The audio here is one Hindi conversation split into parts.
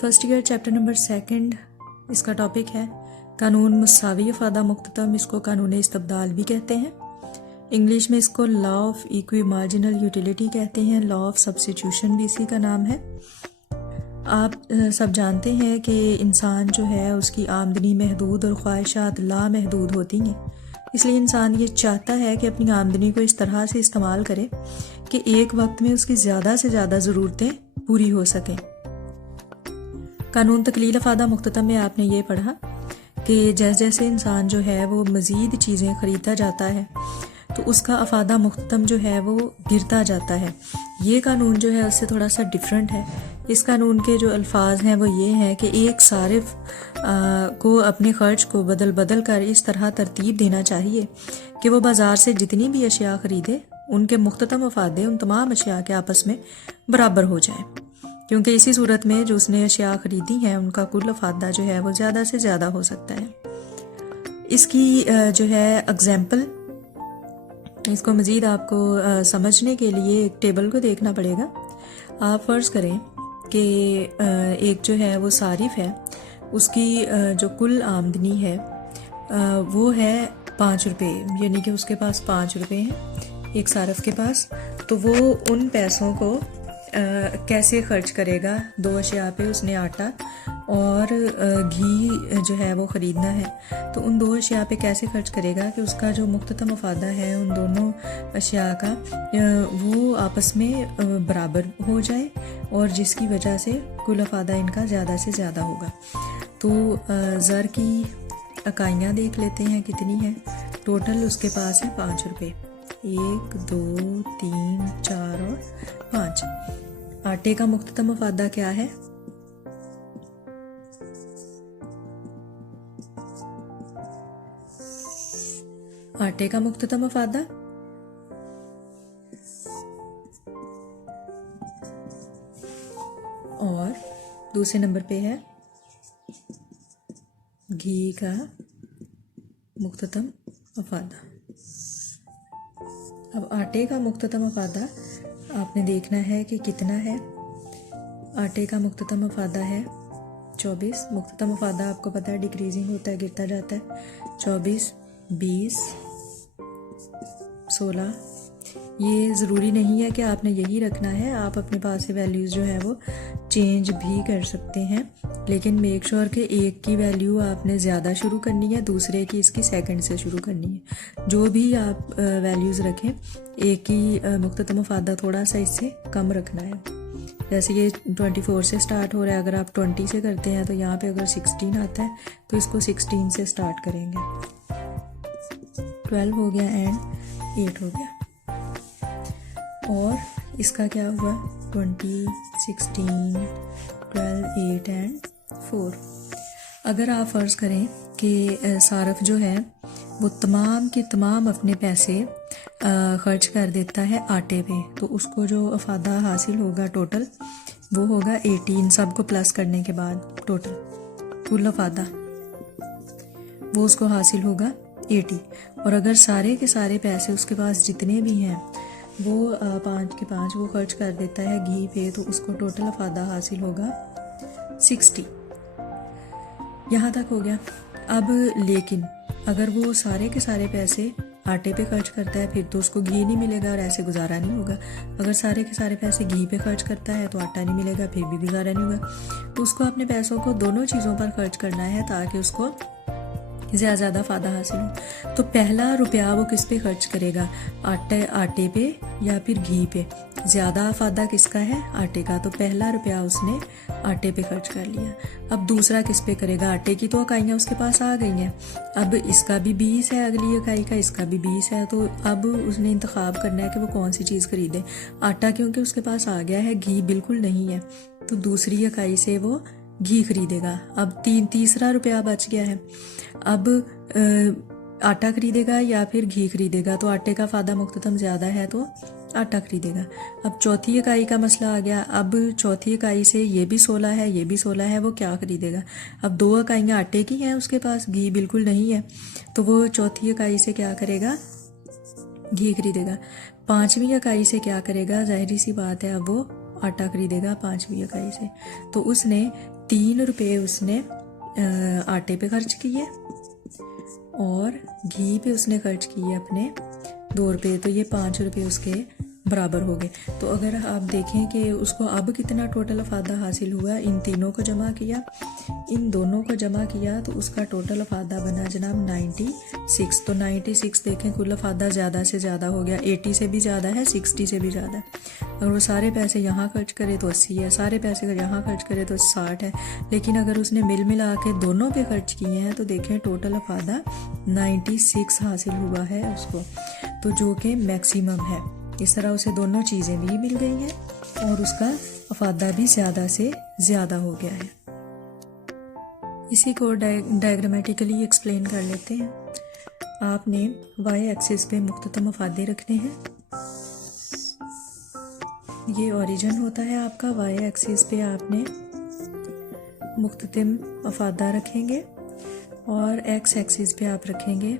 फर्स्ट ईयर चैप्टर नंबर 2 इसका टॉपिक है कानून मुसावी अफादा मुख्ततम। इसको कानून इस्तब्दाल भी कहते हैं। इंग्लिश में इसको law of equi marginal utility कहते हैं। लॉ ऑफ सब्स्टिट्यूशन भी इसी का नाम है। आप सब जानते हैं कि इंसान जो है उसकी आमदनी महदूद और ख्वाहिशात लामहदूद होती हैं। इसलिए इंसान ये चाहता है कि अपनी आमदनी को इस तरह से इस्तेमाल करे कि एक वक्त में उसकी ज़्यादा से ज़्यादा ज़रूरतें पूरी हो सकें। कानून तकलील अफादा मुख्ततम में आपने ये पढ़ा कि जैसे जैसे इंसान जो है वो मज़ीद चीज़ें ख़रीदता जाता है तो उसका अफादा मुख्ततम जो है वो गिरता जाता है। ये कानून जो है उससे थोड़ा सा डिफरेंट है। इस कानून के जो अल्फाज हैं वो ये हैं कि एक सारिफ को अपने ख़र्च को बदल बदल कर इस तरह तरतीब देना चाहिए कि वो बाज़ार से जितनी भी अशिया ख़रीदे उनके मुख्ततम अफादे उन तमाम अशिया के आपस में बराबर हो जाए, क्योंकि इसी सूरत में जो उसने अशिया ख़रीदी हैं उनका कुल अफादा जो है वो ज़्यादा से ज़्यादा हो सकता है। इसकी जो है एग्जाम्पल, इसको मज़ीद आपको समझने के लिए एक टेबल को देखना पड़ेगा। आप फ़र्ज़ करें कि एक जो है वो सारिफ है, उसकी जो कुल आमदनी है वो है 5 रुपये, यानी कि उसके पास 5 रुपये हैं एक सारिफ के पास। तो वो उन पैसों को कैसे ख़र्च करेगा? 2 अशिया पे उसने आटा और घी जो है वो ख़रीदना है, तो उन 2 अशिया पे कैसे ख़र्च करेगा कि उसका जो मुख्ततम अफादा है उन दोनों अशिया का वो आपस में बराबर हो जाए और जिसकी वजह से कुल अफादा इनका ज़्यादा से ज़्यादा होगा। तो ज़र की इकाइयाँ देख लेते हैं कितनी है। टोटल उसके पास है 5 रुपये, 1 2 3 4 और 5। आटे का मुख्ततम अफादा क्या है? आटे का मुख्ततम अफादा और दूसरे नंबर पे है घी का मुख्ततम अफादा। अब आटे का मुख्ततम अफादा आपने देखना है कि कितना है। आटे का मुख्ततम अफादा है 24। मुख्ततम अफादा आपको पता है डिक्रीजिंग होता है, गिरता जाता है। 24 20 16। ये ज़रूरी नहीं है कि आपने यही रखना है, आप अपने पास से वैल्यूज़ जो है वो चेंज भी कर सकते हैं, लेकिन मेक श्योर कि एक की वैल्यू आपने ज़्यादा शुरू करनी है, दूसरे की इसकी सेकंड से शुरू करनी है। जो भी आप वैल्यूज़ रखें, एक की मुख्ततम अफादा थोड़ा सा इससे कम रखना है। जैसे ये 24 से स्टार्ट हो रहा है, अगर आप 20 से करते हैं तो यहाँ पे अगर 16 आता है तो इसको 16 से स्टार्ट करेंगे। 12 हो गया एंड 8 हो गया। और इसका क्या हुआ? 20 16 12 8 एंड 4। अगर आप फ़र्ज़ करें कि सारफ जो है वो तमाम के तमाम अपने पैसे ख़र्च कर देता है आटे पे, तो उसको जो अफादा हासिल होगा टोटल वो होगा 18। सबको प्लस करने के बाद टोटल कुल अफादा वो उसको हासिल होगा 80। और अगर सारे के सारे पैसे उसके पास जितने भी हैं वो 5 के 5 वो खर्च कर देता है घी पे, तो उसको टोटल अफादा हासिल होगा 60। यहाँ तक हो गया। अब लेकिन अगर वो सारे के सारे पैसे आटे पे खर्च करता है फिर तो उसको घी नहीं मिलेगा और ऐसे गुजारा नहीं होगा। अगर सारे के सारे पैसे घी पे खर्च करता है तो आटा नहीं मिलेगा, फिर भी गुजारा नहीं होगा। तो उसको अपने पैसों को दोनों चीज़ों पर खर्च करना है ताकि उसको ज़्यादा फ़ायदा हासिल हो। तो पहला रुपया वो किस पे खर्च करेगा? आटे पे या फिर घी पे? ज़्यादा फ़ायदा किसका है? आटे का। तो पहला रुपया उसने आटे पे खर्च कर लिया। अब दूसरा किस पे करेगा? आटे की तो इकाइयाँ उसके पास आ गई हैं, अब इसका भी 20 है, अगली इकाई का इसका भी 20 है, तो अब उसने इंतखाब करना है कि वो कौन सी चीज़ खरीदे। आटा क्योंकि उसके पास आ गया है, घी बिल्कुल नहीं है, तो दूसरी इकाई से वो घी खरीदेगा। अब तीसरा रुपया बच गया है। अब आटा खरीदेगा या फिर घी खरीदेगा? तो आटे का फ़ायदा मुख्ततम ज़्यादा है तो आटा खरीदेगा। अब चौथी इकाई का मसला आ गया। अब चौथी इकाई से ये भी 16 है, ये भी 16 है, वो क्या खरीदेगा? अब 2 इकाइयाँ आटे की हैं उसके पास, घी बिल्कुल नहीं है, तो वो चौथी इकाई से क्या करेगा? घी खरीदेगा। 5वीं इकाई से क्या करेगा? जाहिर सी बात है अब वो आटा खरीदेगा 5वीं इकाई से, तो उसने 3 रुपये उसने आटे पे खर्च किए और घी पे उसने खर्च किए अपने 2 रुपये, तो ये 5 रुपये उसके बराबर हो गए। तो अगर आप देखें कि उसको अब कितना टोटल अफादा हासिल हुआ, इन तीनों को जमा किया, इन दोनों को जमा किया, तो उसका टोटल अफादा बना जनाब 96। तो 96 देखें कुल अफादा ज़्यादा से ज़्यादा हो गया, 80 से भी ज़्यादा है, 60 से भी ज़्यादा है। अगर वो सारे पैसे यहाँ खर्च करे तो 80 है, सारे पैसे अगर यहाँ खर्च करे तो 60 है, लेकिन अगर उसने मिल मिला के दोनों पे खर्च किए हैं तो देखें टोटल अफादा 96 हासिल हुआ है उसको, तो जो कि मैक्सिमम है। इस तरह उसे दोनों चीज़ें भी मिल गई हैं और उसका अफादा भी ज़्यादा से ज़्यादा हो गया है। इसी को डायग्रामेटिकली एक्सप्लेन कर लेते हैं। आपने वाई एक्सिस पे मुख्ततम अफादे रखने हैं। ये ओरिजिन होता है आपका, वाई एक्सिस पे आपने मुख्ततम अफादा रखेंगे और एक्स एक्सिस पे आप रखेंगे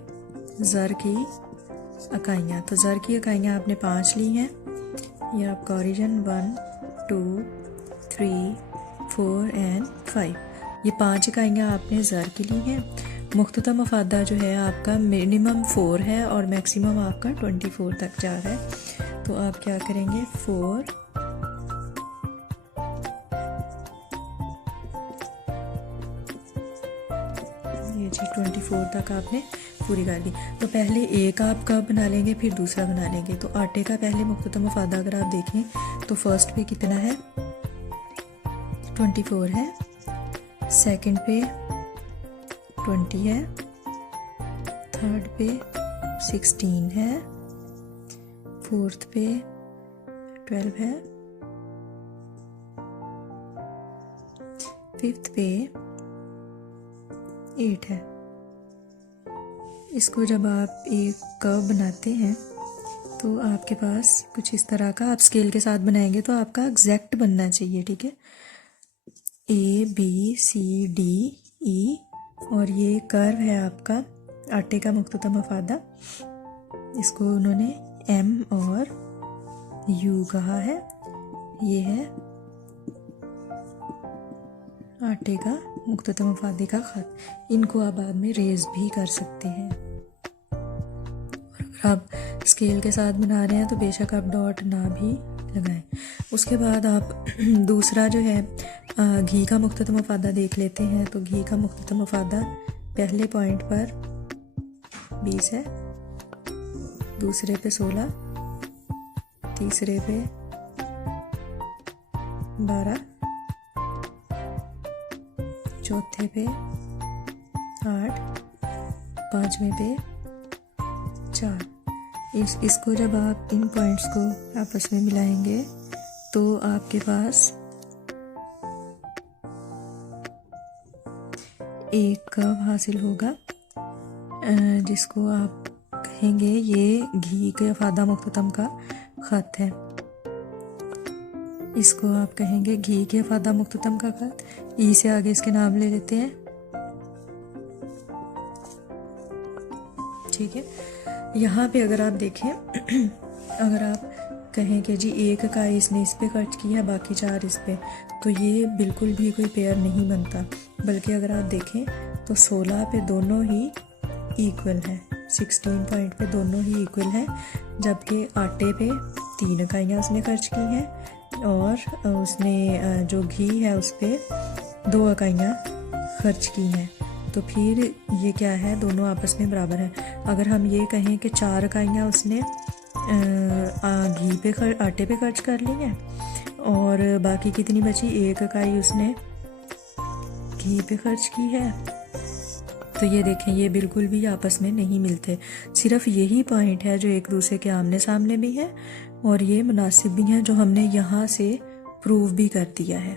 ज़र की इकाइयाँ। तो ज़र की इकाइयाँ आपने 5 ली हैं। ये आपका ओरिजिन 1, 2, 3, 4 एंड 5, ये 5 इकाइयाँ आपने ज़र की ली हैं। मुख्ततम अफादा जो है आपका मिनिमम 4 है और मैक्सिमम आपका 24 तक जा रहा है। तो आप क्या करेंगे, 4 ये जी 24 तक आपने पूरी कर दी। तो पहले एक आप कप बना लेंगे, फिर दूसरा बना लेंगे। तो आटे का पहले मुख्ततम अफादा अगर आप देखें तो फर्स्ट पे कितना है, 24 है, सेकंड पे 20 है, थर्ड पे 16 है, फोर्थ पे 12 है, फिफ्थ पे 8 है। इसको जब आप एक कर्व बनाते हैं तो आपके पास कुछ इस तरह का, आप स्केल के साथ बनाएंगे तो आपका एग्जैक्ट बनना चाहिए, ठीक है। ABCDE और ये कर्व है आपका आटे का मुख्ततम अफादा। इसको उन्होंने M और U कहा है। ये है आटे का मुख्ततम अफादे का खत। इनको आप बाद में रेज भी कर सकते हैं। और अगर आप स्केल के साथ बना रहे हैं तो बेशक आप डॉट ना भी लगाएं। उसके बाद आप दूसरा जो है घी का मुख्ततम अफादा देख लेते हैं। तो घी का मुख्ततम अफादा पहले पॉइंट पर 20 है, दूसरे पे 16, तीसरे पे 12, चौथे पे 8, पांचवें पे 4। इसको जब आप इन पॉइंट्स को आपस में मिलाएंगे तो आपके पास एक कर्व हासिल होगा जिसको आप कहेंगे ये घी के अफादा मुख्ततम का खत है। इसको आप कहेंगे घी के अफादा मुख्ततम का खत। ई से आगे इसके नाम ले लेते हैं, ठीक है। यहाँ पे अगर आप देखें अगर आप कहें कि जी एक का इसने इस पे खर्च किया, बाकी 4 इस पे, तो ये बिल्कुल भी कोई पेयर नहीं बनता। बल्कि अगर आप देखें तो 16 पे दोनों ही इक्वल है, 16 पॉइंट पे दोनों ही इक्वल है, जबकि आटे पे 3 इकाइयाँ उसने खर्च की हैं और उसने जो घी है उस पर 2 इकाइयाँ खर्च की हैं। तो फिर ये क्या है, दोनों आपस में बराबर हैं। अगर हम ये कहें कि 4 इकाइयाँ उसने घी पे आटे पे खर्च कर ली हैं और बाकी कितनी बची, 1 इकाई उसने घी पे खर्च की है, तो ये देखें ये बिल्कुल भी आपस में नहीं मिलते। सिर्फ यही पॉइंट है जो एक दूसरे के आमने सामने भी है और ये मुनासिब भी हैं, जो हमने यहाँ से प्रूव भी कर दिया है।